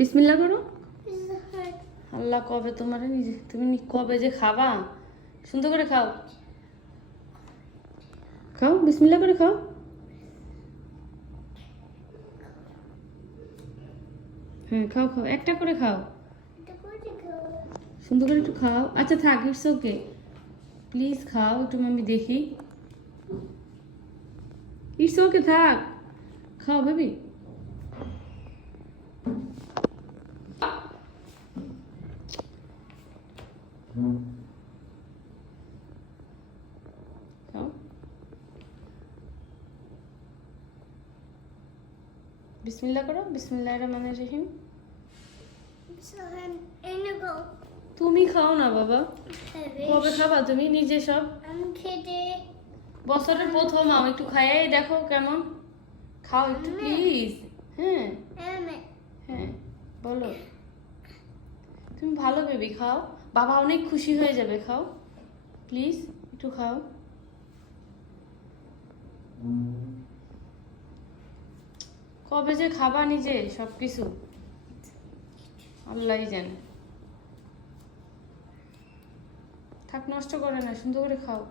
বিসমিল্লাহ করো। আল্লাহ কবে তোমার নিজে তুমি কবে যে খাবা? সুন্দর করে খাও, খাও বিসমিল্লাহ করে খাও। হ্যাঁ খাও খাও, একটা করে খাও, সুন্দর করে একটু খাও। আচ্ছা থাক, ইটস ওকে, প্লিজ খাও একটু, আমি দেখি। ইটস ওকে, থাক, খাও বেবি। খাও, বিসমিল্লাহ করো, বিসমিল্লাহির রহমানির রহিম। তুমি খাও না বাবা, কবে খাবা তুমি নিজে সব? বছরের প্রথম একটু খাইয়ে দেখো কেমন, খাও একটু প্লিজ। হ্যাঁ হ্যাঁ বলো, তুমি ভালো বেবি, খাও, বাবা অনেক খুশি হয়ে যাবে, খাও প্লিজ একটু খাও। কবে যে খাবা নিজে সব কিছু, আল্লাহই জানে। থাক, নষ্ট করে না, সুন্দর করে খাও।